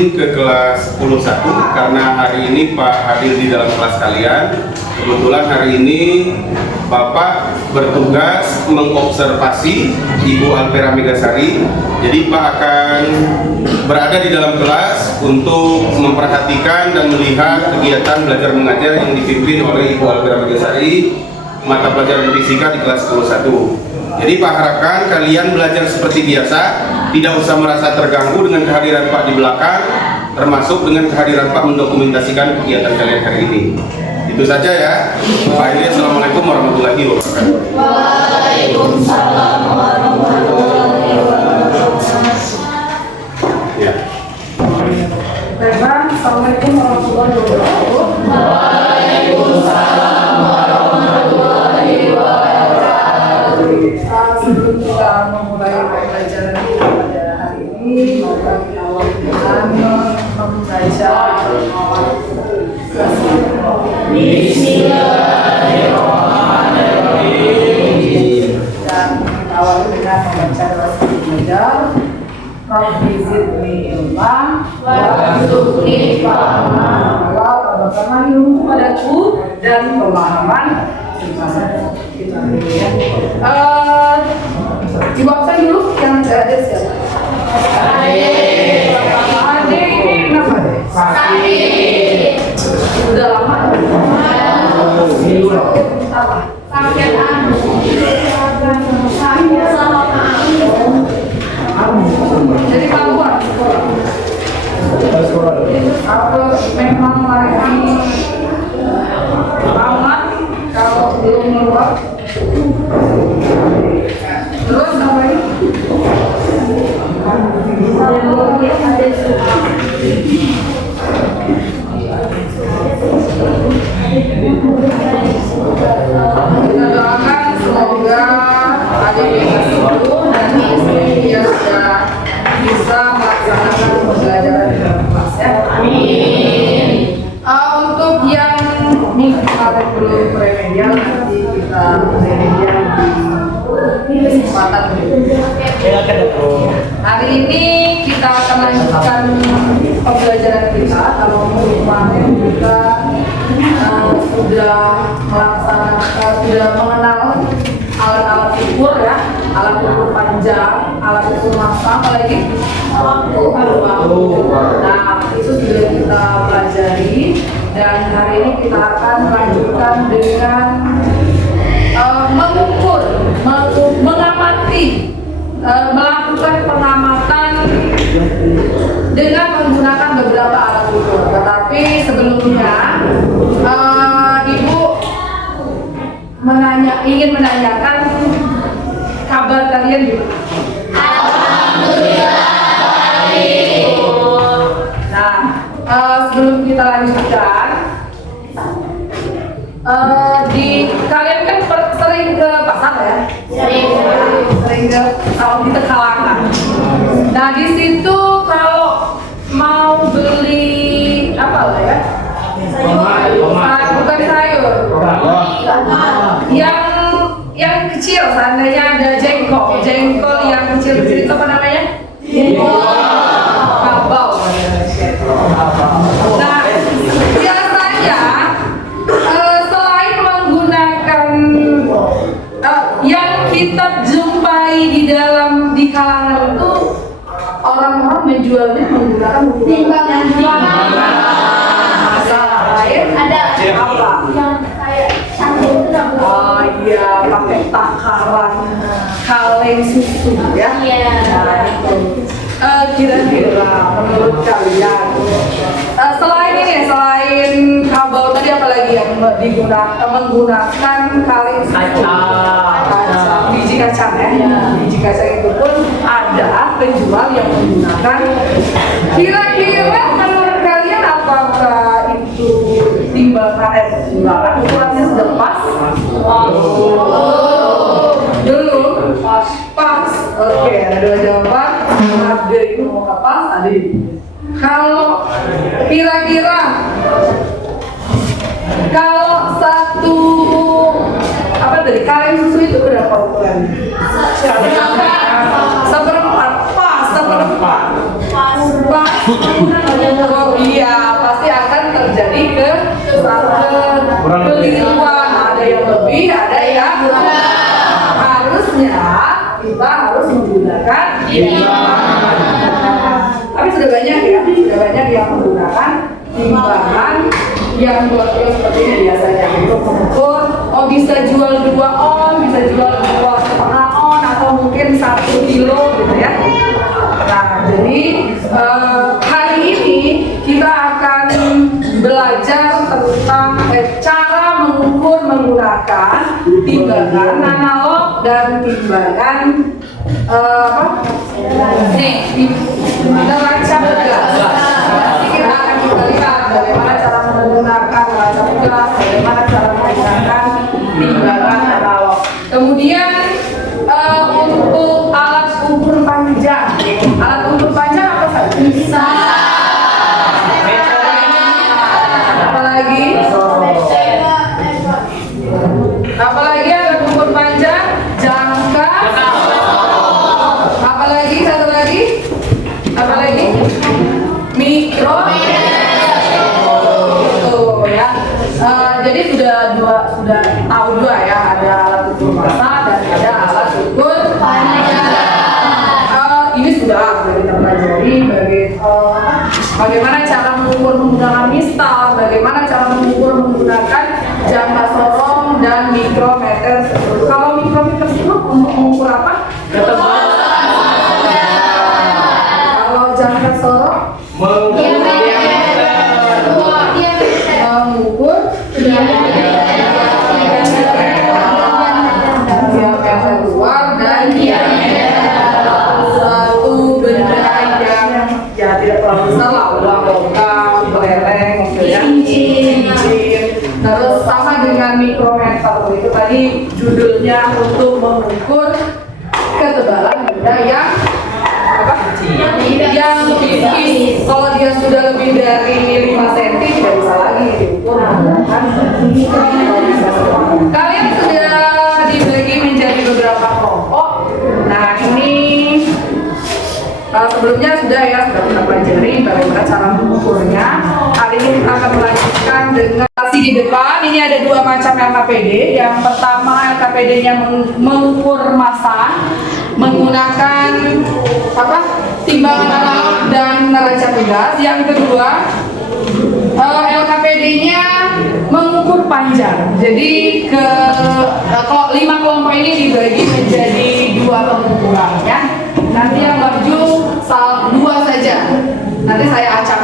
izin ke kelas 10.1 karena hari ini Pak hadir di dalam kelas kalian. Kebetulan hari ini Bapak bertugas mengobservasi Ibu Alpera Megasari. Jadi Pak akan berada di dalam kelas untuk memperhatikan dan melihat kegiatan belajar mengajar yang dipimpin oleh Ibu Alpera Megasari mata pelajaran fisika di kelas 10.1. Jadi Pak harapkan kalian belajar seperti biasa, tidak usah merasa terganggu dengan kehadiran Pak di belakang, termasuk dengan kehadiran Pak mendokumentasikan kegiatan kalian hari ini. Itu saja ya. Pak Iri, Assalamualaikum warahmatullahi wabarakatuh. Waalaikumsalam warahmatullahi wabarakatuh. Ya. Assalamualaikum warahmatullahi wabarakatuh. Waalaikumsalam warahmatullahi wabarakatuh. Sebelum kita memulai pembelajaran kita pada hari ini, maka kita dengan membaca Bismillahirrahmanirrahim dan awali dengan membaca doa belajar. Rabbi zidni ilman warzuqni fahman. Allah tambahkanlah ilmu padaku dan pemahaman. Kita dulu ya. Ibu absen dulu yang ada siapa? Ade ini kenapa deh? Sakit. Udah lama? Apa? Sakit anu. Sakit sama Jadi keluar sekolah. Apa memang lagi aman kalau belum keluar? Terus apa ini? Kita doakan semoga adik bisa sembuh dan dia sudah bisa melaksanakan pembelajaran di dalam kelas ya. Amin. Untuk yang kemarin belum remedial, nanti kita remedial di kesempatan berikutnya. Hari ini kita akan lanjutkan pembelajaran kita. Kalau kemarin kita sudah melaksanakan, sudah mengenal alat-alat ukur ya, alat ukur panjang, alat ukur massa, apalagi waktu. Nah, itu sudah kita pelajari dan hari ini kita akan melanjutkan dengan mengukur, mengamati, melakukan pengamatan dengan menggunakan beberapa alat ukur. Tetapi sebelumnya Ibu ingin menanyakan kabar kalian gitu. Alhamdulillah baik. Nah, sebelum kita lanjutkan, kalian kan sering ke pasar ya? Sering ke kalau di Tekalangan. Nah, di situ kalau mau beli apa lah ya? Bukan sayur. Yang kecil, seandainya ada jengkol yang kecil-kecil itu apa namanya? Kabau. Nah, biasanya selain menggunakan yang kita jumpai di kalangan itu, orang-orang menjualnya menggunakan timbangan. Ada apa? yang kayak cangkul itu dong. Oh iya, pakai takaran kaleng susu ya. Iya. Nah, itu. Kira-kira menurut kalian selain kabel tadi apa lagi yang menggunakan kaleng susu? Kacang, biji kacang ya. Biji kacang itu pun ada penjual yang menggunakan. Kira-kira menurut kalian apakah itu timbangan ukurannya sudah pas? Dulu pas. Oke, ada dua jawaban. Ada itu mau pas, ada itu. Kalau kira-kira satu apa tadi kaleng susu itu berapa ukurannya? Seperempat. Pas. Pas. keliruan, ada yang lebih, ada yang kurang. Harusnya kita harus menggunakan timbangan. Tapi sudah banyak ya, sudah banyak yang menggunakan timbangan yang seperti ini biasanya untuk mengukur. Oh, bisa jual 2 on, bisa jual 2,5 on, atau mungkin 1 kilo gitu ya. Nah, jadi hari ini kita akan belajar tentang cara mengukur menggunakan timbangan analog dan timbangan neraca pegas. Nanti kita akan lihat bagaimana cara menggunakan neraca pegas, bagaimana cara menggunakan timbangan analog. Kemudian untuk alat ukur panjang, alat ukur panjang apa saja? Bisa. Apalagi alat ukur panjang, jangka. Apalagi mikro. Gitu ya. Jadi sudah tahu dua ya, ada alat ukur massa dan ada alat ukur panjang. Ini sudah kita pelajari bagaimana cara mengukur menggunakan mistal, bagaimana cara mengukur menggunakan jangka sorong dan mikrometer. Kalau mikrometer itu untuk mengukur apa? Kalau jangka sorong mengukur diameter luar dan diameter satu benda yang ya tidak terlalu besar lah, uang logam, kelereng, cincin. Terus sama dengan mikrometer, itu tadi judulnya untuk mengukur ketebalan benda yang tipis. Kalau dia sudah lebih dari 5 cm tidak bisa lagi diukur menggunakan mikrometer. Kalian sudah dibagi menjadi beberapa kelompok. Nah, ini sebelumnya sudah kita pelajari bagaimana cara mengukurnya. Hari ini kita akan melanjutkan dengan di depan. Ini ada 2 macam LKPD. Yang pertama LKPD-nya mengukur massa menggunakan timbangan analog dan neraca pegas. Yang kedua LKPD-nya mengukur panjang. Jadi kalau 5 kelompok ini dibagi menjadi 2 pengukuran ya. Nanti yang maju 2 saja. Nanti saya acak.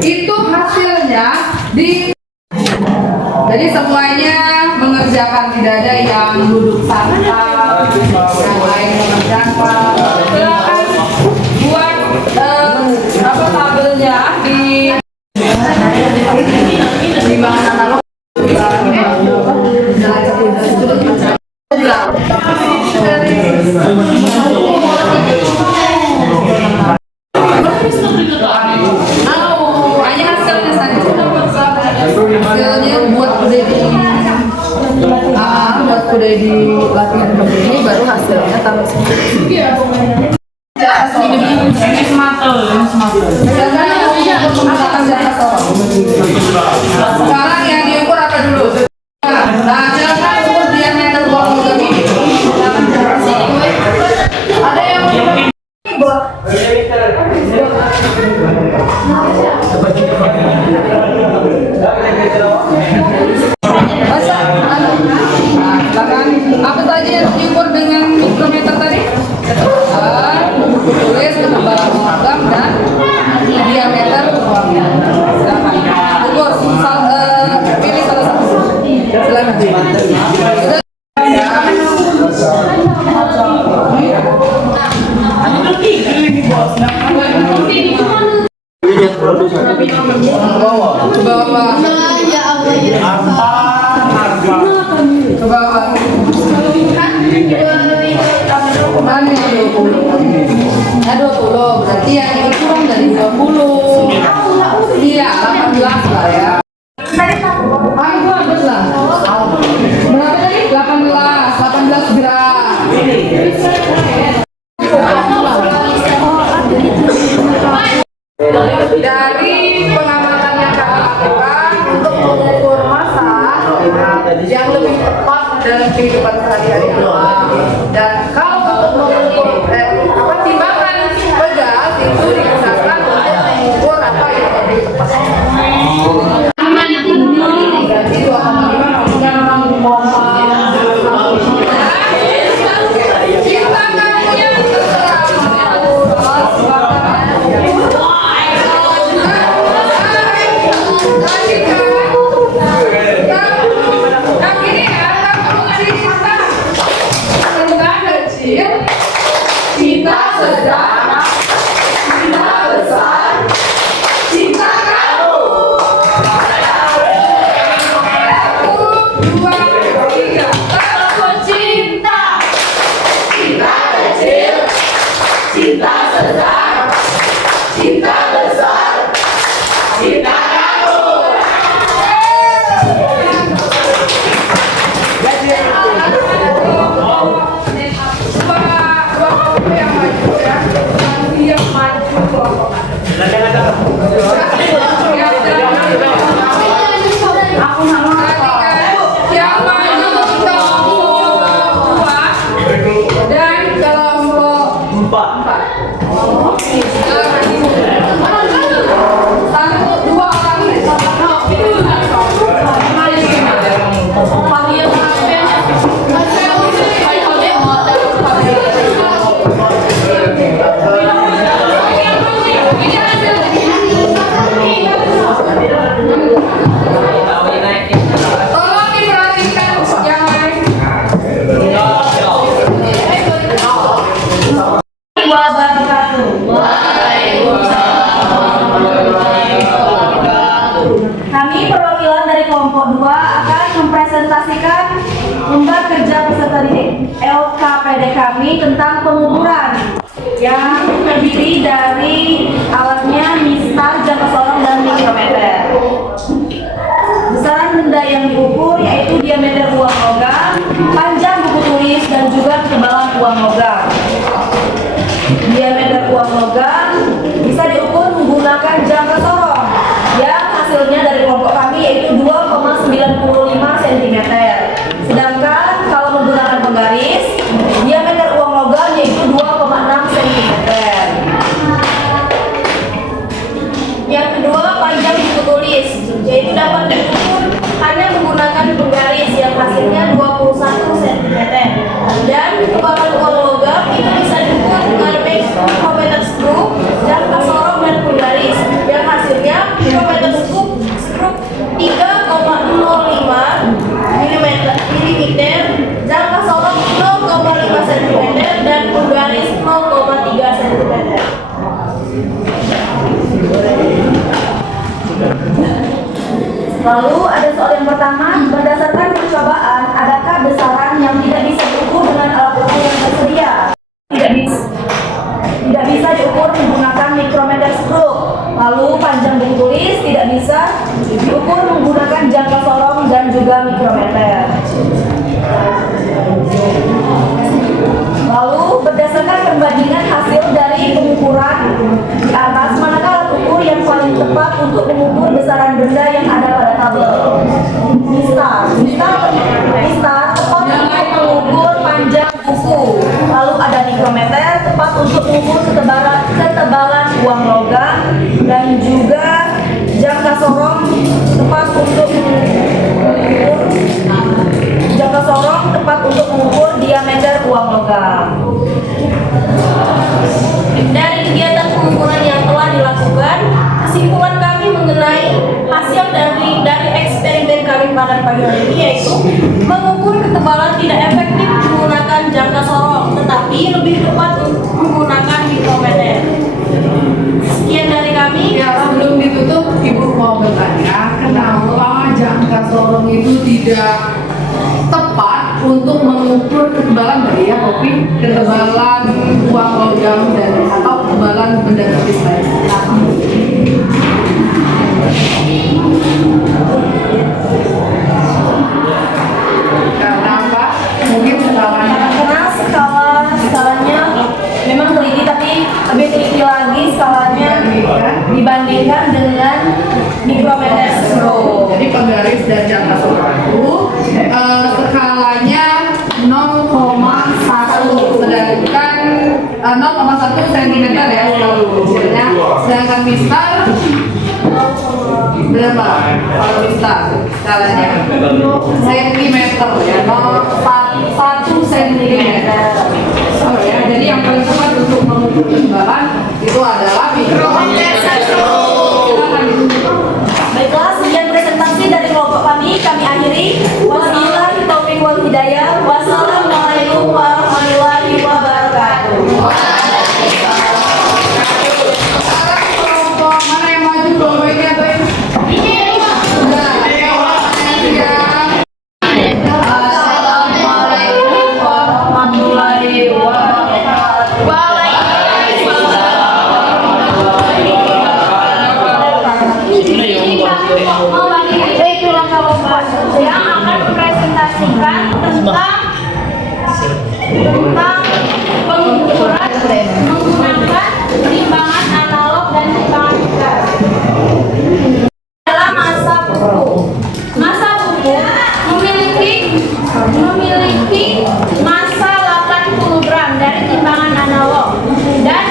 itu hasilnya di. Jadi semuanya mengerjakan, tidak ada yang duduk santai, yang lain mengerjakan. Silakan buat tabelnya di mana analog. Hanya hasilnya saja. Hasilnya buat udah di latihan begini, baru hasilnya tambah sedikit. Sekarang yang diukur apa dulu? Nah, silakan ukur diameter uang logam ini. Ada yang apa saja yang diukur dengan mikrometer tadi? Tulis ketebalan logam dan diameter uangnya. Silakan ukur, pilih salah satu. Silakan. Ke bawah. Ke bawah. Mana 20? Nah 20, berarti yang ini kurang dari 20. Iya, 18 lah ya. Ayo habis lah. Berapa tadi? 18 gram. Dari pengamatan yang kami lakukan untuk mengukur massa yang lebih tepat dalam kehidupan sehari-hari dan kalau untuk mengukur timbangan pegas itu digunakan untuk mengukur apa yang lebih tepat. Ganti 2,5 bukan 6,5. Kita kamu yang terserah cinta sedang, cinta besar, cinta kamu. 1, 2, 3. Aku cinta, cinta kecil, cinta sedang, cinta besar, cinta kamu. Tolong diperhatikan yang lain. Kami perwakilan dari kelompok 2 akan mempresentasikan lembar kerja peserta didik LKPD kami tentang pengukuran yang terdiri dari alatnya mistar, jangka sorong, dan mikrometer. Besaran benda yang diukur yaitu diameter uang logam, panjang buku tulis, dan juga ketebalan uang logam. Diameter uang logam bisa diukur menggunakan jangka sorong yang hasilnya dari kelompok kami yaitu 2,95 cm. Sedangkan kalau menggunakan penggaris, diameter uang logam yaitu 2,6 cm. Yang kedua, panjang buku tulis, yaitu dapat diukur hanya menggunakan penggaris yang hasilnya 21 cm. Dan ketebalan uang logam itu bisa diukur dengan micrometer screw, jangka sorong, dan penggaris yang hasilnya Lalu ada soal yang pertama, berdasarkan percobaan, adakah besaran yang tidak bisa diukur dengan alat ukur yang tersedia? Tidak bisa diukur menggunakan mikrometer stroke. Lalu panjang buku tulis tidak bisa diukur menggunakan jangka sorong dan juga mikrometer. Lalu berdasarkan perbandingan hasil dari pengukuran di atas, manakah alat ukur yang paling tepat untuk mengukur besaran benda yang ada pada tabel? Mistar tepat untuk mengukur panjang buku. Lalu ada mikrometer tepat untuk mengukur ketebalan uang logam, dan juga jangka sorong tepat untuk mengukur diameter uang logam. Dari kegiatan pengukuran yang telah dilakukan, kesimpulan kami mengenai hasil dari eksperimen kami pada pagi hari ini yaitu mengukur ketebalan tidak efektif menggunakan jangka sorong, tetapi lebih tepat menggunakan mikrometer. Sekian dari kami. Ya, sebelum ditutup, Ibu mau bertanya, kenapa jangka sorong itu tidak tepat untuk mengukur ketebalan dari ya kopi, ketebalan uang logam dan atau ketebalan benda tipis lain? Karena apa? Mungkin skalanya. Karena skalanya memang teliti, tapi lebih teliti lagi skalanya dibandingkan dengan mikrometer stroke. Jadi penggaris dan jangka sorong itu skalanya 0,1, sedangkan 0,1 cm ya skala kecilnya, sedangkan mistar berapa? Kalau mistar skalanya sentimeter ya, 1 cm. Oh ya, jadi yang paling tepat untuk mengukur ketebalan itu adalah mikrometer. Baiklah, sekian presentasi dari kelompok kami akhiri. Wabillahi taufiq wal hidayah. Wassalamualaikum warahmatullahi wabarakatuh. Sekarang kelompok mana yang maju? Kelompok ini atau ini? Nah, Assalamualaikum warahmatullahi wabarakatuh. Itulah kelompok yang akan mempresentasikan tentang pengukuran menggunakan timbangan analog dan timbangan digital. Dalam masa buku memiliki massa 80 gram dari timbangan analog, dan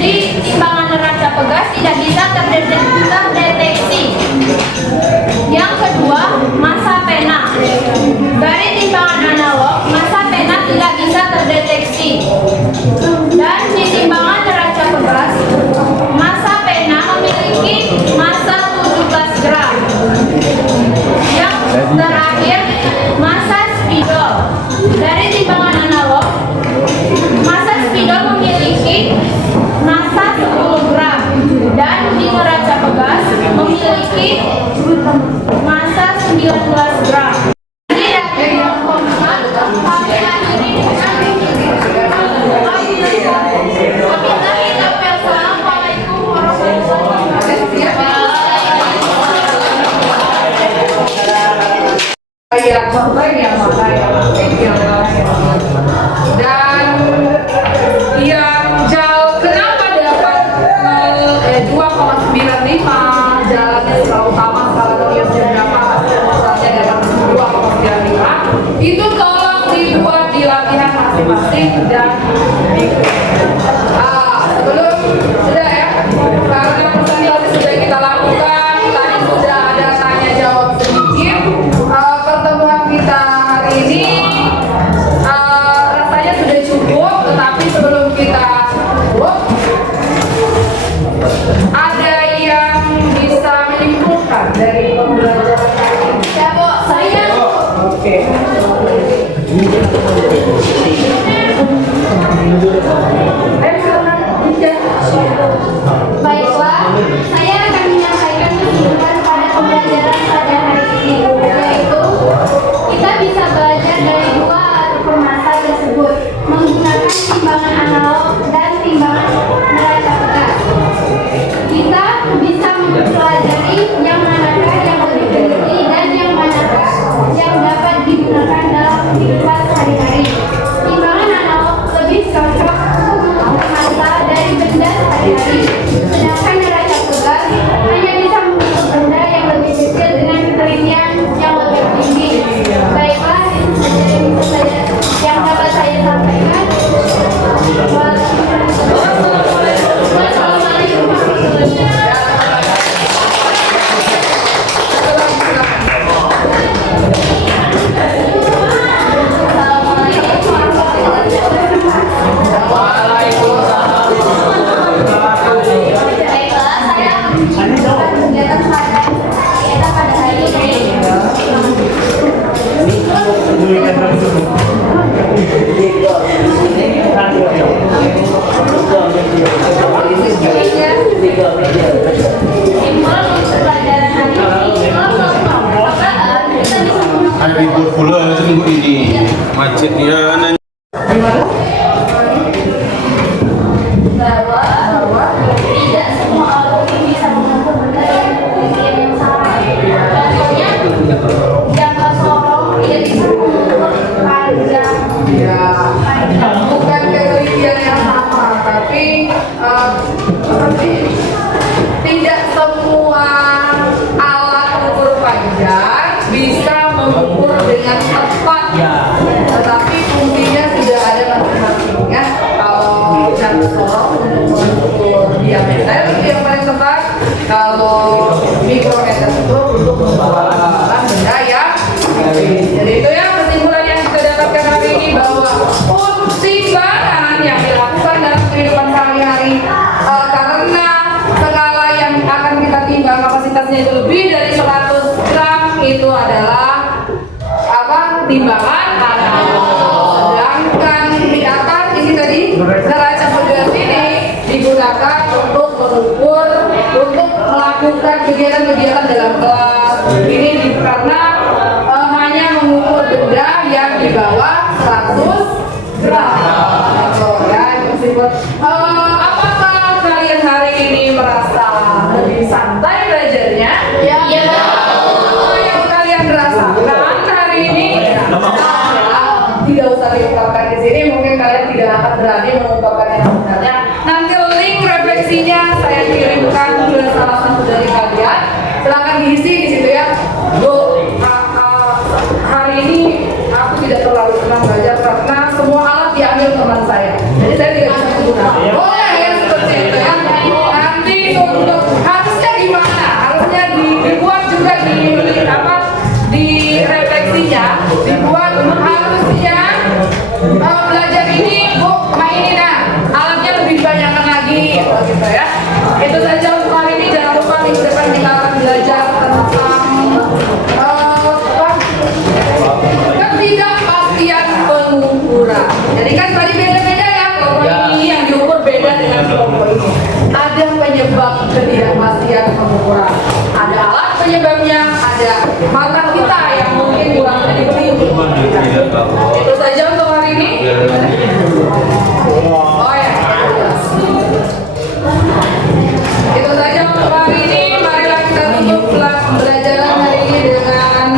di timbangan neraca pegas tidak bisa terdeteksi. Yang kedua, massa pena. Dari timbangan analog, massa pena tidak bisa terdeteksi. Dan di timbangan neraca pegas, massa pena memiliki massa 17 gram. Yang terakhir, massa spidol. Dari timbangan analog, massa spidol memiliki massa 10 gram. Dan di neraca pegas memiliki massa 19 gram. Jadi dari kelompok kami akhiri dengan Assalamualaikum warahmatullahi wabarakatuh. yang konten yang mana yang aktif yang lain, dan yang jauh kenapa dapat 2,95 jalannya skala utama, skala medium dan berapa hasilnya dapat 2,95, itu tolong dibuat di latihan masing-masing dan sebelum sudah ya, karena presentasi sudah kita lakukan, tadi sudah ada tanya jawab sedikit. Pertemuan kita hari ini rasanya sudah cukup, tetapi sebelum kita tutup, ada yang bisa menyimpulkan dari pembelajaran kali ini? Ya, Bu, saya. Oke. mikrometer itu untuk mengumpulkan benda yang jadi itu ya kesimpulan yang kita dapatkan hari ini bahwa timbangan yang dilakukan dalam kehidupan sehari-hari karena skala yang akan kita timbang kapasitasnya itu lebih dari 100 gram itu adalah timbangan sedangkan di atas ini tadi neraca pegas ini digunakan untuk mengukur untuk melakukan kegiatan-kegiatan dalam kelas ini karena hanya mengukur benda yang di bawah 100 gram ya meskipun apakah kalian hari ini merasa lebih santai belajarnya? Ya. Apa yang kalian rasakan hari ini? Tidak usah diungkapkan di sini, mungkin kalian tidak akan berani mengungkapkan yang sebenarnya. Nanti link refleksinya saya kirimkan ke salah satu dari kalian. Silahkan diisi di situ ya. Bu, hari ini aku tidak terlalu senang belajar karena semua alat diambil teman saya. Jadi saya tidak bisa menggunakan. Boleh ya seperti itu ya. Nanti untuk harusnya gimana? Harusnya dibuat juga di refleksinya dibuat harusnya belajar ini bu mainin alatnya lebih banyakkan lagi gitu ya. Itu saja untuk hari ini. Jangan lupa minggu depan kita akan belajar tentang ketidakpastian pengukuran. Jadi kan tadi beda-beda ya, kelompok ini yang diukur beda dengan kelompok ini. Ada penyebab ketidakpastian pengukuran, ada alat penyebabnya, ada mata kita yang mungkin kurang dibeli untuk itu saja untuk hari ini. Oh ya, itu saja untuk hari ini. Marilah kita tutup pelajaran hari ini dengan